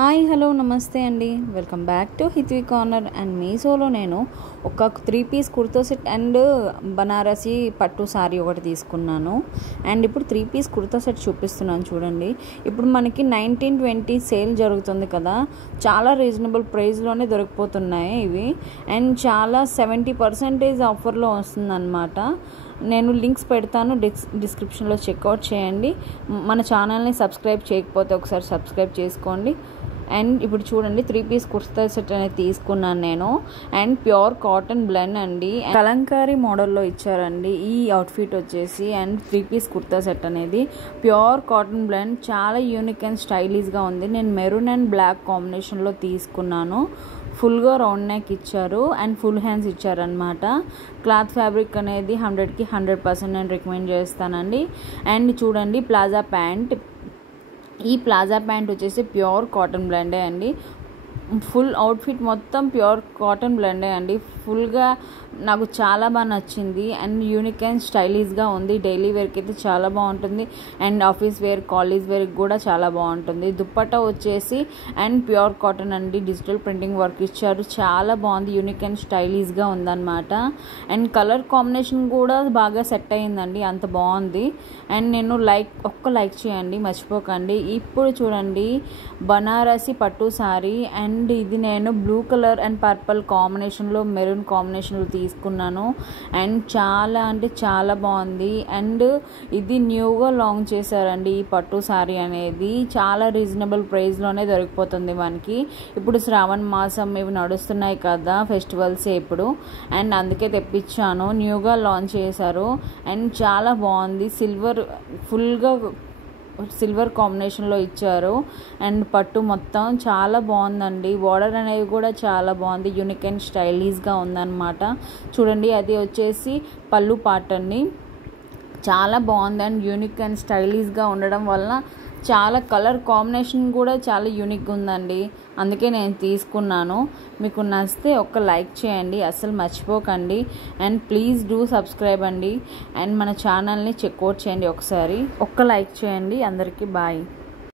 Hi hello నమస్తే అండి. Welcome back to Hithvi corner. And మీషోలో నేను ఒక 3 piece kurta set and Banarasi పట్టు సారీ ఒకటి తీసుకున్నాను. అండ్ ఇప్పుడు 3 పీస్ కుర్తా సెట్ చూపిస్తున్నాను చూడండి. ఇప్పుడు మనకి 1920 సేల్ జరుగుతుంది కదా, చాలా రీజనబుల్ ప్రైస్లోనే దొరికిపోతున్నాయి ఇవి. అండ్ చాలా 70% ఆఫర్లో వస్తుందన్నమాట. నేను లింక్స్ పెడతాను డిస్క్రిప్షన్లో, చెక్అవుట్ చేయండి. మన ఛానల్ని సబ్స్క్రైబ్ చేయకపోతే ఒకసారి సబ్స్క్రైబ్ చేసుకోండి. అండ్ ఇప్పుడు చూడండి 3 పీస్ కుర్తా సెట్ అనేది తీసుకున్నాను నేను. అండ్ ప్యూర్ కాటన్ బ్లెండ్ అండి, కలంకారీ మోడల్లో ఇచ్చారండి ఈ అవుట్ఫిట్ వచ్చేసి. అండ్ 3 పీస్ కుర్తా సెట్ అనేది ప్యూర్ కాటన్ బ్లెండ్, చాలా యూనిక్ అండ్ స్టైలిష్గా ఉంది. నేను మెరూన్ అండ్ బ్లాక్ కాంబినేషన్లో తీసుకున్నాను. ఫుల్గా రౌండ్ నెక్ ఇచ్చారు అండ్ ఫుల్ హ్యాండ్స్ ఇచ్చారనమాట. క్లాత్ ఫ్యాబ్రిక్ అనేది 100కి 100% నేను రికమెండ్ చేస్తానండి. అండ్ చూడండి ప్లాజా ప్యాంట్, ఈ ప్లాజా ప్యాంట్ వచ్చేసి ప్యూర్ కాటన్ బ్లెండే అండి. ఫుల్ అవుట్ఫిట్ మొత్తం ప్యూర్ కాటన్ బ్లెండే అండి. ఫుల్గా నాకు చాలా బాగా నచ్చింది. అండ్ యూనిక్ అండ్ స్టైలిష్గా ఉంది. డైలీ వేర్కి అయితే చాలా బాగుంటుంది. అండ్ ఆఫీస్ వేర్, కాలేజ్ వేర్కి కూడా చాలా బాగుంటుంది. దుప్పట్టా వచ్చేసి అండ్ ప్యూర్ కాటన్ అండి, డిజిటల్ ప్రింటింగ్ వర్క్ ఇచ్చారు. చాలా బాగుంది, యూనిక్ అండ్ స్టైలిష్గా ఉందన్నమాట. అండ్ కలర్ కాంబినేషన్ కూడా బాగా సెట్ అయ్యిందండి, అంత బాగుంది. అండ్ నేను ఒక్క లైక్ చేయండి మర్చిపోకండి. ఇప్పుడు చూడండి బనారసి పట్టు సారీ. అండ్ ఇది నేను బ్లూ కలర్ అండ్ పర్పుల్ కాంబినేషన్లో, మెరూన్ కాంబినేషన్లో తీసుకున్నాను. అండ్ చాలా అంటే చాలా బాగుంది. అండ్ ఇది న్యూగా లాంచ్ చేశారండి ఈ పట్టు సారీ అనేది. చాలా రీజనబుల్ ప్రైస్లోనే దొరికిపోతుంది మనకి. ఇప్పుడు శ్రావణ మాసం ఇవి నడుస్తున్నాయి కదా, ఫెస్టివల్సే ఇప్పుడు. అండ్ అందుకే తెప్పించాను, న్యూగా లాంచ్ చేశారు. అండ్ చాలా బాగుంది, ఫుల్గా సిల్వర్ కాంబినేషన్లో ఇచ్చారు. అండ్ పట్టు మొత్తం చాలా బాగుందండి. బార్డర్ అనేది కూడా చాలా బాగుంది, యూనిక్ అండ్ స్టైలిష్గా ఉందన్నమాట. చూడండి అది వచ్చేసి పళ్ళు పార్ట్ అండి, చాలా బాగుంది. అండ్ యూనిక్ అండ్ స్టైలిష్గా ఉండడం వలన చాలా కలర్ కాంబినేషన్ కూడా చాలా యూనిక్గా ఉందండి, అందుకే నేను తీసుకున్నాను. మీకు నచ్చితే ఒక్క లైక్ చేయండి, అస్సలు మర్చిపోకండి. అండ్ ప్లీజ్ డూ సబ్స్క్రైబ్ అండి. అండ్ మన ఛానల్ని చెక్అవుట్ చేయండి ఒకసారి. ఒక్క లైక్ చేయండి. అందరికీ బాయ్.